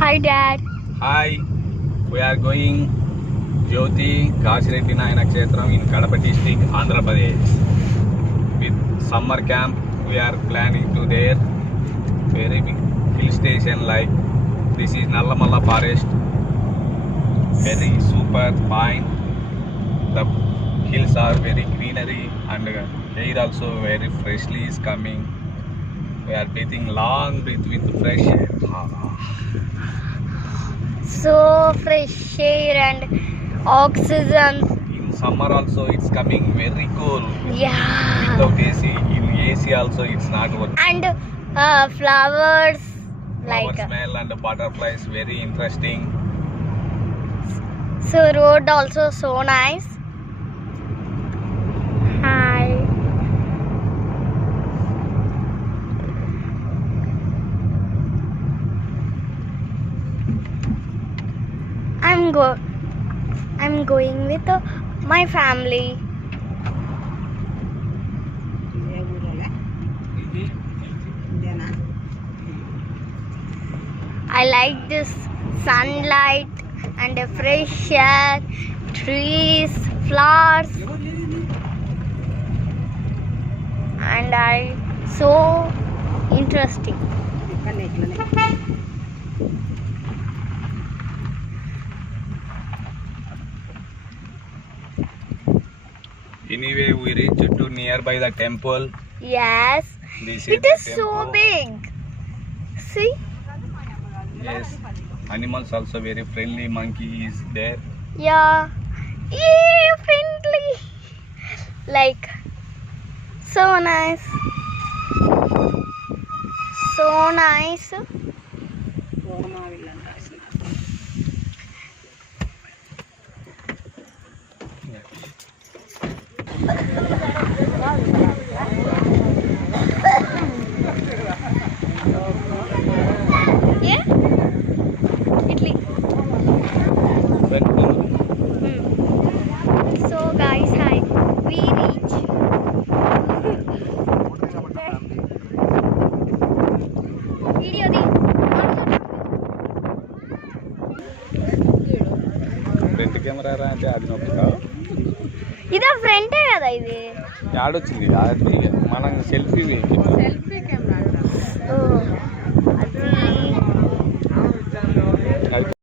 Hi, Dad. Hi, we are going Jyoti Kashireddy Nayana Kshetram in Kadapa district, Andhra Pradesh. With summer camp, we are planning to there. Very big hill station like this is Nallamalla forest. Very super fine. The hills are very greenery and air also very freshly is coming. We are breathing long breath with fresh air. So fresh air and oxygen. In summer also it's coming very cool. Yeah. Without AC. In AC also it's not working. And flowers. Flower Like smell and butterflies very interesting. so road also so nice. Hi. I'm going with my family. I like this sunlight and the fresh air, trees, flowers, and I so interesting. Anyway, we reached to nearby the temple. Yes, This it the is so temple. big. See? Yes, animals also very friendly. Monkey is there. Yeah. Yeah, friendly. Like, so nice. So nice. Yeah? Italy. So guys, hi. We reach. Video di. Front camera రా అంటే అది నొక్కుతావు. ఇదా ఫ్రంటే కదా ఇది. ఆడొచ్చింది అది మనం selfie ఓ. అది